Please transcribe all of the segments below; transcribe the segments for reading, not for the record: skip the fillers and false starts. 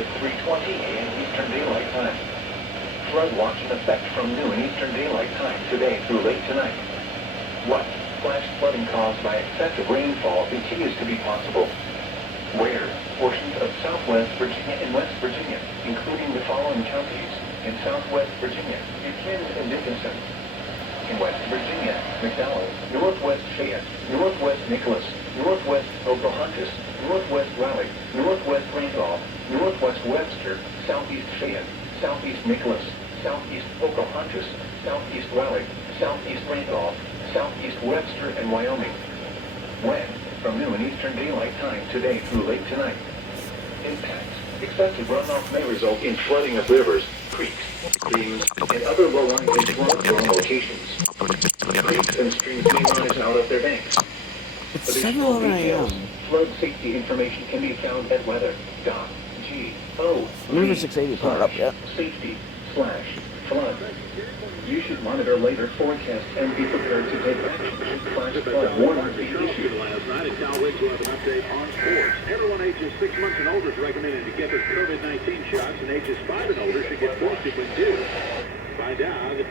at 3:20 a.m. Eastern Daylight Time. Flood watch in effect from noon Eastern Daylight Time today through late tonight. What? Flash flooding caused by excessive rainfall continues to be possible. Where? Portions of southwest Virginia and West Virginia, including the following counties. In southwest Virginia, Buchanan and Dickinson. In West Virginia, McDowell, northwest Fayette, northwest Nicholas, northwest Pocahontas, northwest Raleigh, northwest Randolph, northwest Webster, southeast Fayette, southeast Nicholas, southeast Pocahontas, southeast Raleigh, southeast Randolph, southeast Webster, and Wyoming. When? From noon Eastern Daylight Time today through late tonight. Impacts. Excessive runoff may result in flooding of rivers, creeks, streams, and other low-lying and flood-prone locations. Creeks and streams may rise out of their banks. Additional details, flood safety information can be found at weather.gov. River 680 powered up yet. Safety/flood. You should monitor later forecasts and be prepared to take action. Flash flood warnings be issued. Last night at Cal Woods will have an update on sports. Everyone ages 6 months and older is recommended to get their COVID-19 shots, and ages 5 and older should get boosted when due. Find out.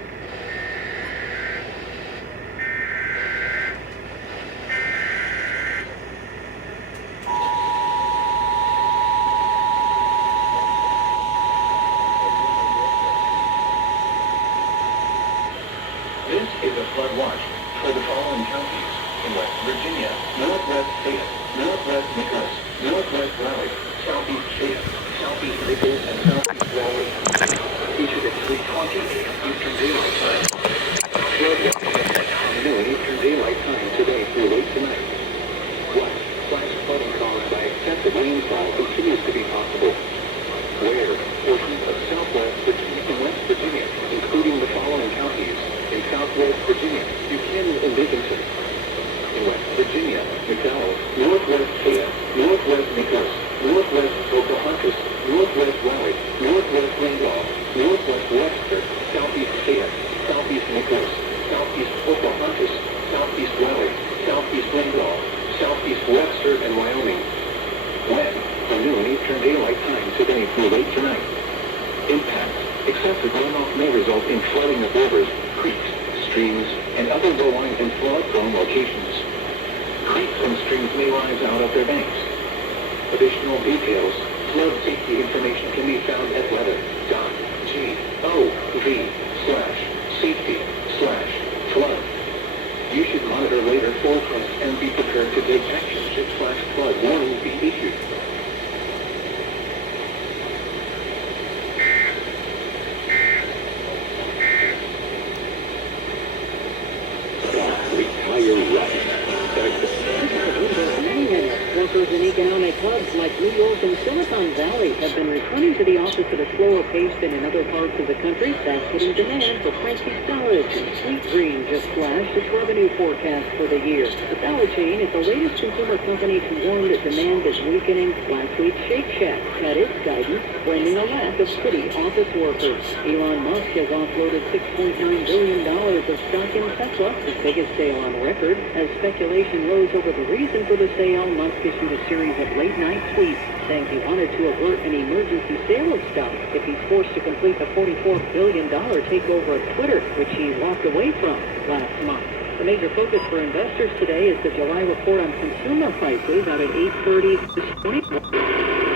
This is a flood watch for the following counties. In West Virginia, northwest Fayette, northwest Nicholas, northwest Raleigh, southeast Fayette, southeast Nicholas, and southeast Raleigh. Issued at 3:20 a.m. Eastern Daylight Time. Flood watch in effect from noon Eastern Daylight Time today through late tonight. What? Flash flooding caused by excessive rainfall continues to be possible. Where? Portions of southwest Virginia and West Virginia, including the following counties. In southwest Virginia, Buchanan and Dickinson. In West Virginia, McDowell, northwest Fayette, northwest Nicholas, northwest Pocahontas, northwest Raleigh, northwest Randolph, northwest Webster, southeast Fayette, southeast Nicholas, southeast Pocahontas, southeast Raleigh, southeast Randolph, southeast Webster, and Wyoming. When? From noon Eastern Daylight Time today through late tonight. Impacts. Excessive runoff may result in flooding of rivers, creeks, streams, and other low-lying and flood-prone locations. Creeks and streams may rise out of their banks. Additional details, flood safety information can be found at weather.gov/safety/flood. You should monitor later forecasts and be prepared to take action should flash flood warnings be issued. Workers in economic hubs like New York and Silicon Valley have been returning to the office at a slower pace than in other parts of the country. That's hitting demand for crunchy salads, and Sweet Green just flashed its revenue forecast for the year. The salad chain is the latest consumer company to warn that demand is weakening. Last week, Shake Shack had its guidance, blaming a lack of city office workers. Elon Musk has offloaded $6.9 billion of stock in Tesla, his biggest sale on record. As speculation rose over the reason for the sale, Musk issued a series of late-night tweets saying he wanted to avert an emergency sale of stock if he's forced to complete the $44 billion takeover of Twitter, which he walked away from last month. The major focus for investors today is the July report on consumer prices out at 8:30 this morning.